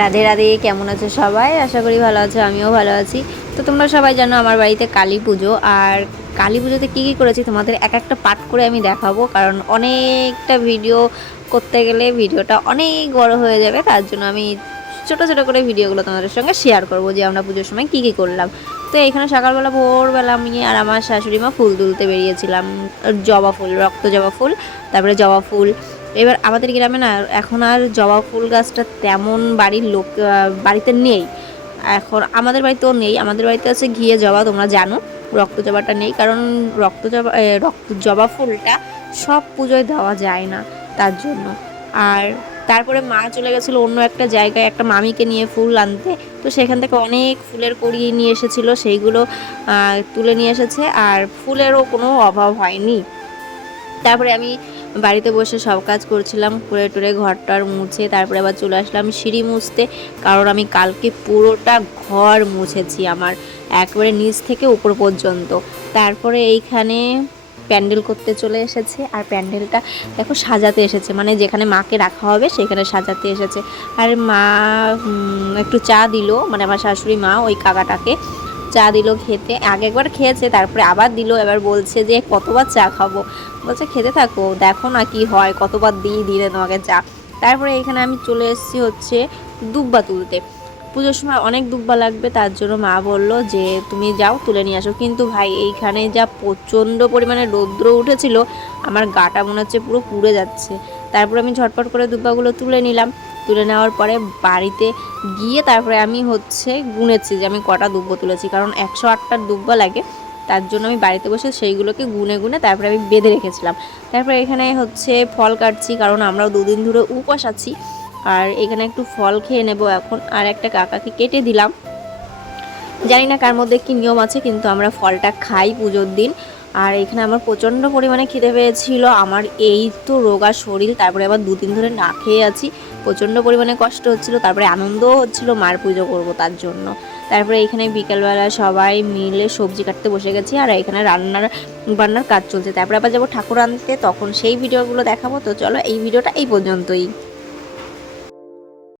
রাধে রাধে, কেমন আছো সবাই? আশা করি ভালো আছো, আমিও ভালো আছি। তো তোমরা সবাই জানো আমার বাড়িতে কালী পুজো, আর কালী পুজোতে কী কী করেছি তোমাদের এক একটা পার্ট করে আমি দেখাবো, কারণ অনেকটা ভিডিও করতে গেলে ভিডিওটা অনেক বড় হয়ে যাবে। তার জন্য আমি ছোটো ছোটো করে ভিডিওগুলো তোমাদের সঙ্গে শেয়ার করবো যে আমরা পুজোর সময় কী কী করলাম। তো এখানে সকালবেলা ভোরবেলা আমি আর আমার শাশুড়ি মা ফুল তুলতে বেরিয়েছিলাম। জবা ফুল, রক্ত জবা ফুল, তারপরে জবা ফুল। এবার আমাদের গ্রামে না এখন আর জবা ফুল গাছটা তেমন বাড়ির লোক বাড়িতে নেই। এখন আমাদের বাড়িতেও নেই, আমাদের বাড়িতে আছে ঘিয়ে জবা, তোমরা জানো। রক্ত জবাটা নেই, কারণ রক্ত জবা ফুলটা সব পুজোয় দেওয়া যায় না, তার জন্য। আর তারপরে মা চলে গেছিলো অন্য একটা জায়গায় একটা মামিকে নিয়ে ফুল আনতে। তো সেখান থেকে অনেক ফুলের কড়ি নিয়ে এসেছিলো, সেইগুলো তুলে নিয়ে এসেছে, আর ফুলেরও কোনো অভাব হয়নি। তারপরে আমি বাড়িতে বসে সব কাজ করছিলাম, করে টুরে ঘরটার মুছে তারপরে আবার চলে আসলাম সিঁড়ি মুছতে, কারণ আমি কালকে পুরোটা ঘর মুছেছি, আমার একবারে নিচ থেকে উপর পর্যন্ত। তারপরে এইখানে প্যান্ডেল করতে চলে এসেছে, আর প্যান্ডেলটা দেখো সাজাতে এসেছে, মানে যেখানে মাকে রাখা হবে সেখানে সাজাতে এসেছে। আর মা একটু চা দিল, মানে আমার শাশুড়ি মা ওই কাকাটাকে চা দিল খেতে। আগে একবার খেয়েছে, তারপরে আবার দিল, এবার বলছে যে কতবার চা খাবো। বলছে খেতে থাকো, দেখো না কি হয়, কতবার দিই দিলে তোমাকে চা। তারপরে এখানে আমি চলে এসেছি হচ্ছে দুব্বা তুলতে। পুজোর সময় অনেক দুব্বা লাগবে, তার জন্য মা বললো যে তুমি যাও তুলে নিয়ে আসো। কিন্তু ভাই এইখানে যা প্রচণ্ড পরিমাণে রৌদ্র উঠেছিল, আমার গাটা মনে হচ্ছে পুরো পুড়ে যাচ্ছে। তারপরে আমি ঝটপট করে দুব্বাগুলো তুলে নিলাম। তুলে নেওয়ার পরে বাড়িতে গিয়ে তারপরে আমি হচ্ছে গুনেছি যে আমি কটা দুব্বা তুলেছি, কারণ 108টার দুব্বা লাগে। তার জন্য আমি বাড়িতে বসে সেইগুলোকে গুনে গুনে তারপরে আমি বেঁধে রেখেছিলাম। তারপরে এখানে হচ্ছে ফল কাটছি, কারণ আমরাও দুদিন ধরে উপবাস আছি। আর এখানে একটু ফল খেয়ে নেব এখন। আর একটা কাকাকে কেটে দিলাম, জানি না কার মধ্যে কী নিয়ম আছে, কিন্তু আমরা ফলটা খাই পুজোর দিন। আর এখানে আমার প্রচণ্ড পরিমাণে খিদে পেয়েছিল, আমার এই তো রোগা শরীর, তারপরে আবার দুদিন ধরে না খেয়ে আছি, প্রচণ্ড পরিমাণে কষ্ট হচ্ছিল, তারপরে আনন্দও হচ্ছিল মার পুজো করব তার জন্য। তারপরে এখানে বিকালবেলা সবাই মিলে সবজি কাটতে বসে গেছি, আর এখানে বান্নার কাজ চলছে। তারপরে আবার যাবো ঠাকুর আনতে, তখন সেই ভিডিওগুলো দেখাবো। তো চলো এই ভিডিওটা এই পর্যন্তই।